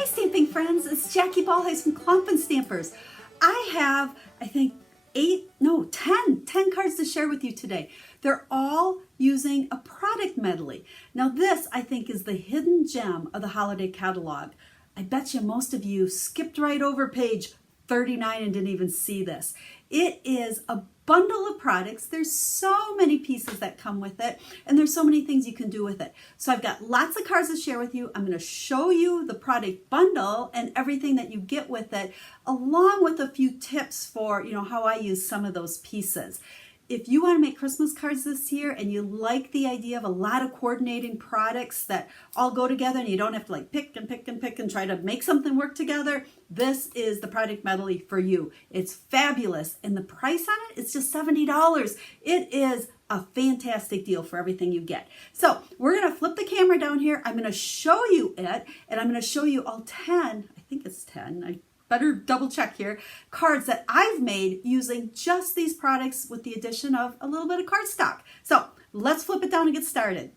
Hi stamping friends, it's Jackie Bolhuis from Klompen Stampers. I have, I think, 10 cards to share with you today. They're all using a product medley. Now this, I think, is the hidden gem of the holiday catalog. I bet you most of you skipped right over page 39 and didn't even see this. It is a bundle of products. There's so many pieces that come with it, and there's so many things you can do with it. So I've got lots of cards to share with you. I'm going to show you the product bundle and everything that you get with it, along with a few tips for, how I use some of those pieces. If you want to make Christmas cards this year and you like the idea of a lot of coordinating products that all go together and you don't have to pick and try to make something work together, this is the product medley for you. It's fabulous, and the price on it is just $70. It is a fantastic deal for everything you get. So we're going to flip the camera down here. I'm going to show you it, and I'm going to show you all 10, I think it's 10, I better double check here, cards that I've made using just these products with the addition of a little bit of cardstock. So let's flip it down and get started.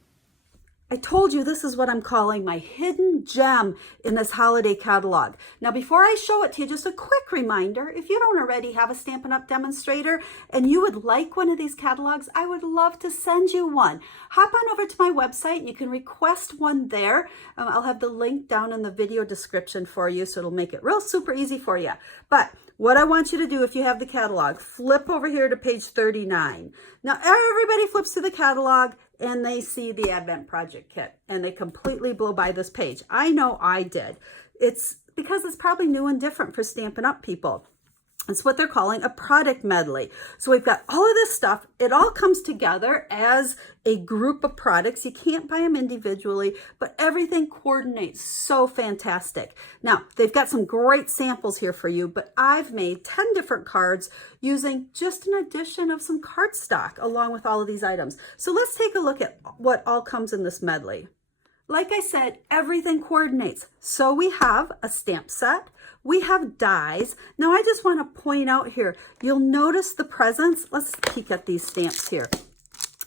I told you this is what I'm calling my hidden gem in this holiday catalog. Now, before I show it to you, just a quick reminder, if you don't already have a Stampin' Up! Demonstrator and you would like one of these catalogs, I would love to send you one. Hop on over to my website and you can request one there. I'll have the link down in the video description for you, so it'll make it real super easy for you. But what I want you to do, if you have the catalog, flip over here to page 39. Now, everybody flips to the catalog and they see the Advent Project Kit and they completely blow by this page. I know I did. It's because it's probably new and different for Stampin' Up! People. It's what they're calling a product medley. So we've got all of this stuff. It all comes together as a group of products. You can't buy them individually, but everything coordinates so fantastic. Now, they've got some great samples here for you, but I've made 10 different cards using just an addition of some cardstock along with all of these items. So let's take a look at what all comes in this medley. Like I said, everything coordinates. So we have a stamp set. We have dies. Now I just want to point out here, you'll notice the presents. Let's peek at these stamps here.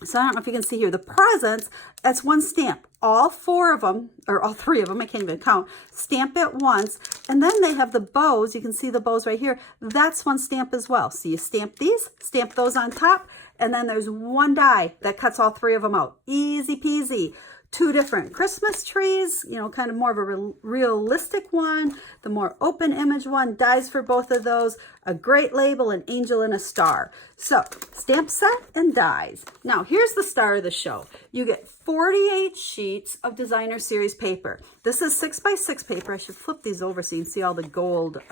So I don't know if you can see here, the presents, that's one stamp. All four of them, or all three of them, I can't even count, stamp it once. And then they have the bows. You can see the bows right here. That's one stamp as well. So you stamp these, stamp those on top, and then there's one die that cuts all three of them out. Easy peasy. Two different Christmas trees, kind of more of a realistic one, the more open image one, dies for both of those, a great label, an angel and a star. So stamp set and dies. Now here's the star of the show. You get 48 sheets of designer series paper. This is 6x6 paper. I should flip these over so you can see all the gold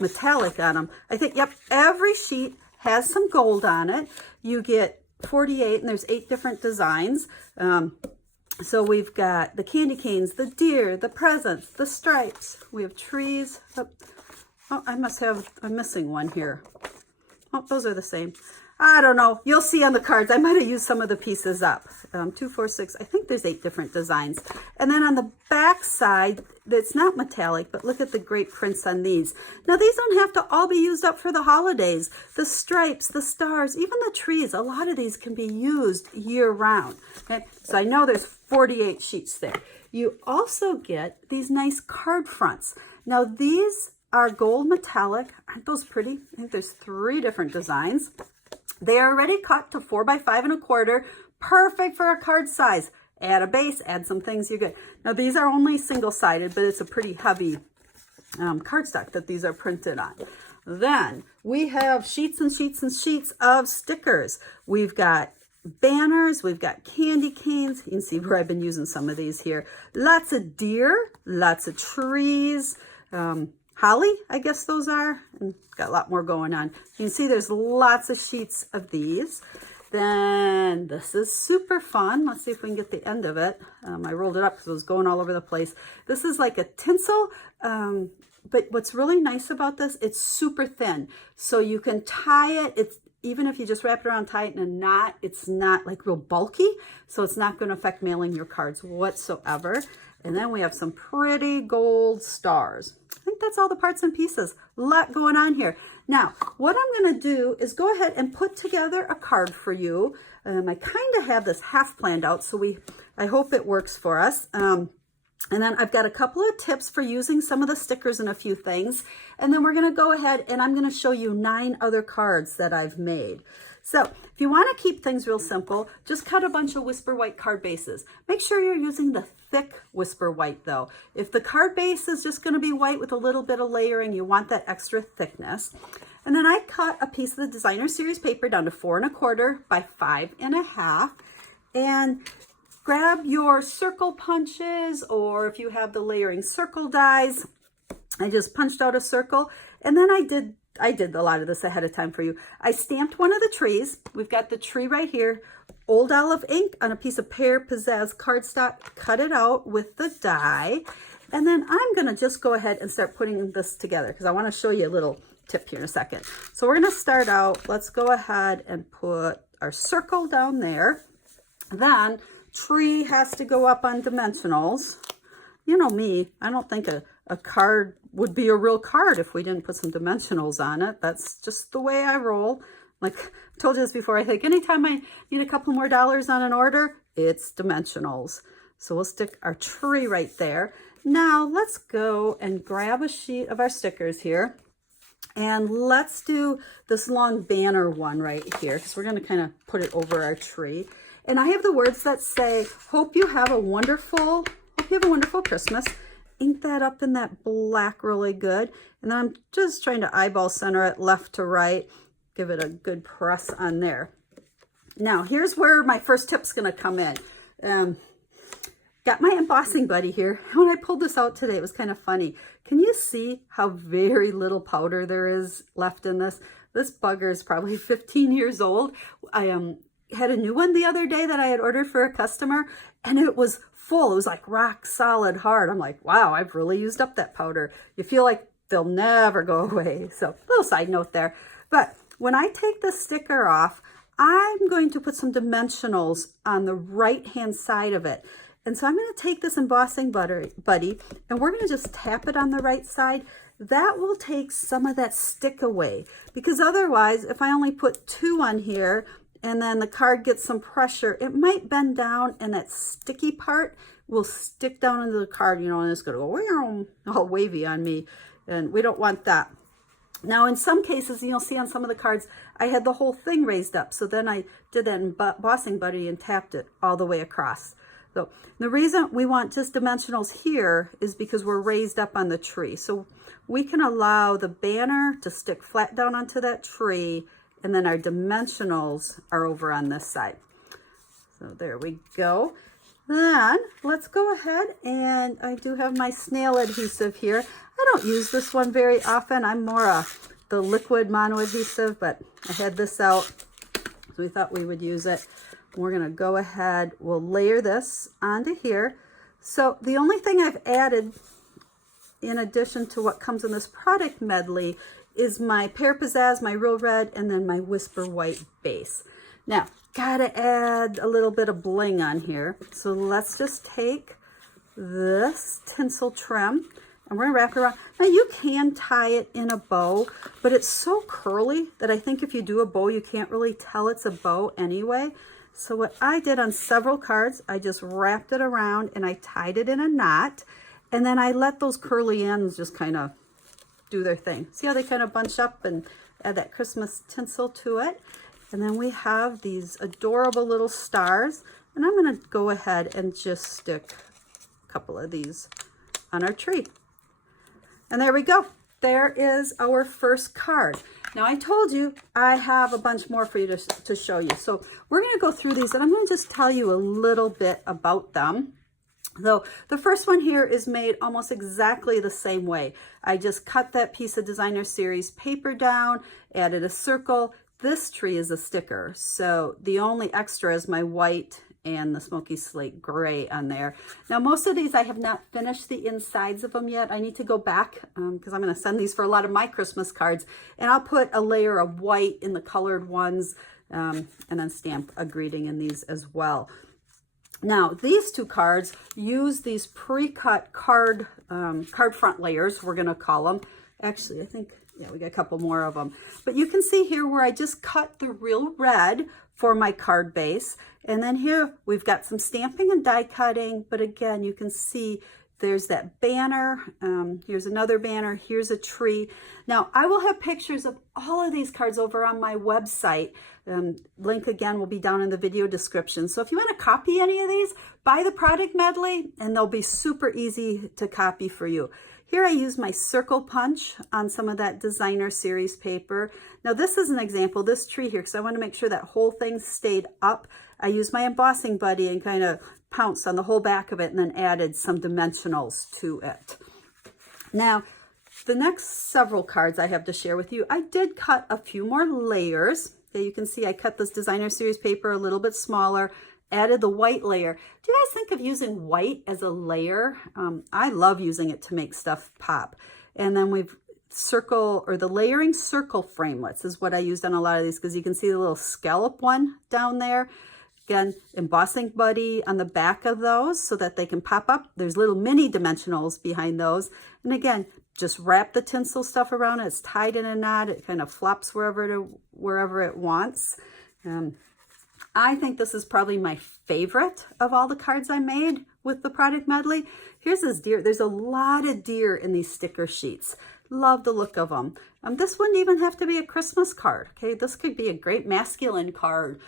metallic on them. I think, yep, every sheet has some gold on it. You get 48 and there's 8 different designs. So we've got the candy canes, the deer, the presents, the stripes. We have trees. Oh, I'm missing one here. Oh, those are the same. I don't know. You'll see on the cards. I might have used some of the pieces up. 2, 4, 6. I think there's 8 different designs. And then on the back side, it's not metallic, but look at the great prints on these. Now, these don't have to all be used up for the holidays. The stripes, the stars, even the trees, a lot of these can be used year round. Okay, so I know there's 48 sheets there. You also get these nice card fronts. Now, these are gold metallic. Aren't those pretty? I think there's 3 different designs. They are already cut to 4 by 5 1/4, perfect for a card size. Add a base, add some things, you're good. Now these are only single-sided, but it's a pretty heavy cardstock that these are printed on. Then we have sheets and sheets and sheets of stickers. We've got banners, we've got candy canes. You can see where I've been using some of these here. Lots of deer, lots of trees, holly, I guess those are, and got a lot more going on. You can see there's lots of sheets of these. Then this is super fun. Let's see if we can get the end of it. I rolled it up because it was going all over the place. This is like a tinsel, but what's really nice about this, it's super thin. So you can tie it. It's even if you just wrap it around, tie it in a knot, it's not like real bulky. So it's not going to affect mailing your cards whatsoever. And then we have some pretty gold stars. I think that's all the parts and pieces. A lot going on here. Now, what I'm going to do is go ahead and put together a card for you. I kind of have this half planned out, so I hope it works for us. And then I've got a couple of tips for using some of the stickers and a few things. And then we're going to go ahead and I'm going to show you 9 other cards that I've made. So if you want to keep things real simple, just cut a bunch of Whisper White card bases. Make sure you're using the thick Whisper White though. If the card base is just going to be white with a little bit of layering, you want that extra thickness. And then I cut a piece of the Designer Series paper down to 4 1/4 by 5 1/2. And grab your circle punches, or if you have the layering circle dies, I just punched out a circle. And then I did a lot of this ahead of time for you. I stamped one of the trees. We've got the tree right here. Old Olive ink on a piece of Pear Pizzazz cardstock, cut it out with the die. And then I'm gonna just go ahead and start putting this together because I wanna show you a little tip here in a second. So we're gonna start out, let's go ahead and put our circle down there. Then tree has to go up on dimensionals. You know me, I don't think a card would be a real card if we didn't put some dimensionals on it. That's just the way I roll. Like I told you this before, I think anytime I need a couple more dollars on an order, it's dimensionals. So we'll stick our tree right there. Now let's go and grab a sheet of our stickers here. And let's do this long banner one right here because we're going to kind of put it over our tree. And I have the words that say, hope you have a wonderful Christmas. Ink that up in that black really good. And then I'm just trying to eyeball center it left to right. Give it a good press on there. Now, here's where my first tip's going to come in. Got my embossing buddy here. When I pulled this out today, it was kind of funny. Can you see how very little powder there is left in this? This bugger is probably 15 years old. I had a new one the other day that I had ordered for a customer, and it was full. It was like rock solid hard. I'm like, wow, I've really used up that powder. You feel like they'll never go away. So little side note there. But when I take the sticker off, I'm going to put some dimensionals on the right hand side of it. And so I'm going to take this embossing buddy and we're going to just tap it on the right side. That will take some of that stick away, because otherwise if I only put 2 on here and then the card gets some pressure, it might bend down and that sticky part will stick down into the card, you know, and it's going to go all wavy on me, and we don't want that. Now, in some cases, you'll see on some of the cards, I had the whole thing raised up. So then I did that embossing buddy and tapped it all the way across. So the reason we want just dimensionals here is because we're raised up on the tree. So we can allow the banner to stick flat down onto that tree, and then our dimensionals are over on this side. So there we go. Then let's go ahead, and I do have my snail adhesive here. I don't use this one very often. I'm more the liquid mono adhesive, but I had this out, so we thought we would use it. We're going to go ahead, we'll layer this onto here. So the only thing I've added in addition to what comes in this product medley is my Pear Pizzazz, my Real Red, and then my Whisper White base. Now, gotta add a little bit of bling on here. So let's just take this tinsel trim and we're gonna wrap it around. Now you can tie it in a bow, but it's so curly that I think if you do a bow, you can't really tell it's a bow anyway. So what I did on several cards, I just wrapped it around and I tied it in a knot, and then I let those curly ends just kind of do their thing. See how they kind of bunch up and add that Christmas tinsel to it? And then we have these adorable little stars, and I'm going to go ahead and just stick a couple of these on our tree. And there we go. There is our first card. Now I told you I have a bunch more for you to show you. So we're going to go through these, and I'm going to just tell you a little bit about them. So the first one here is made almost exactly the same way. I just cut that piece of Designer Series paper down, added a circle. This tree is a sticker, so the only extra is my white and the smoky slate gray on there. Now most of these I have not finished the insides of them yet. I need to go back because I'm going to send these for a lot of my Christmas cards, and I'll put a layer of white in the colored ones and then stamp a greeting in these as well. Now these 2 cards use these pre-cut card front layers, we're going to call them. Actually, I think, yeah, we got a couple more of them. But you can see here where I just cut the Real Red for my card base. And then here we've got some stamping and die cutting. But again, you can see There's that banner. Here's another banner. Here's a tree. Now, I will have pictures of all of these cards over on my website. Link again will be down in the video description. So if you want to copy any of these, buy the product medley and they'll be super easy to copy for you. Here I use my circle punch on some of that designer series paper. Now this is an example, this tree here, because I want to make sure that whole thing stayed up. I used my embossing buddy and kind of pounced on the whole back of it and then added some dimensionals to it. Now, the next several cards I have to share with you, I did cut a few more layers. Okay, you can see I cut this designer series paper a little bit smaller, added the white layer. Do you guys think of using white as a layer? I love using it to make stuff pop. And then we've the layering circle framelits is what I used on a lot of these, because you can see the little scallop one down there. Again, embossing buddy on the back of those so that they can pop up. There's little mini dimensionals behind those. And again, just wrap the tinsel stuff around it. It's tied in a knot. It kind of flops wherever it wants. I think this is probably my favorite of all the cards I made with the product medley. Here's this deer. There's a lot of deer in these sticker sheets. Love the look of them. This wouldn't even have to be a Christmas card. Okay, this could be a great masculine card.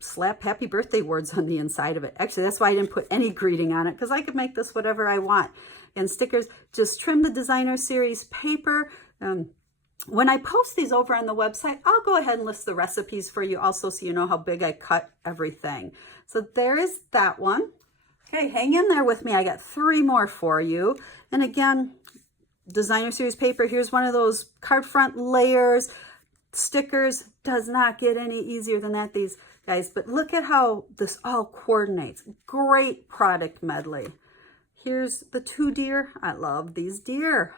Slap happy birthday words on the inside of it. Actually, that's why I didn't put any greeting on it, because I could make this whatever I want. And stickers, just trim the designer series paper. When I post these over on the website, I'll go ahead and list the recipes for you also, so you know how big I cut everything. So there is that one. Okay, hang in there with me. I got 3 more for you. And again, designer series paper. Here's one of those card front layers. Stickers does not get any easier than that, these guys. But look at how this all coordinates. Great product medley. Here's the 2 deer. I love these deer.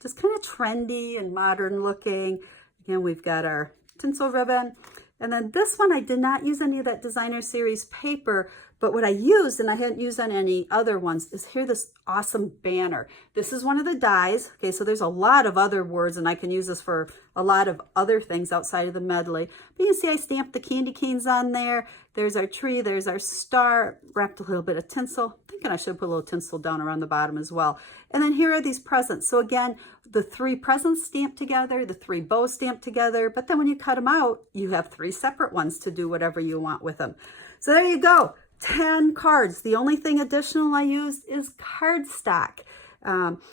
Just kind of trendy and modern looking. Again, we've got our tinsel ribbon. And then this one, I did not use any of that designer series paper, but what I used, and I hadn't used on any other ones, is here this awesome banner. This is one of the dies. Okay, so there's a lot of other words, and I can use this for a lot of other things outside of the medley. But you can see I stamped the candy canes on there. There's our tree, there's our star, wrapped a little bit of tinsel. I'm thinking I should put a little tinsel down around the bottom as well. And then here are these presents. So again, the 3 presents stamped together, the 3 bows stamped together, but then when you cut them out, you have 3 separate ones to do whatever you want with them. So there you go. 10 cards. The only thing additional I used is cardstock.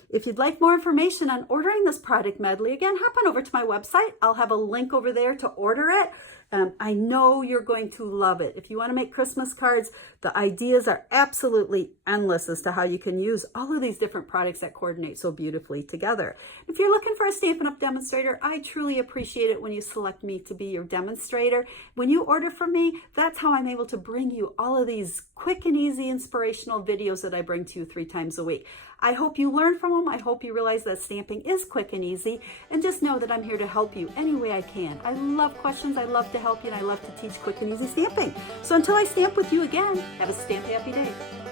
If you'd like more information on ordering this product medley, again, hop on over to my website. I'll have a link over there to order it. I know you're going to love it. If you want to make Christmas cards, the ideas are absolutely endless as to how you can use all of these different products that coordinate so beautifully together. If you're looking for a Stampin' Up! Demonstrator, I truly appreciate it when you select me to be your demonstrator. When you order from me, that's how I'm able to bring you all of these quick and easy inspirational videos that I bring to you 3 times a week. I hope you learn from them. I hope you realize that stamping is quick and easy. And just know that I'm here to help you any way I can. I love questions. I love to help you. And I love to teach quick and easy stamping. So until I stamp with you again, have a stamp happy day.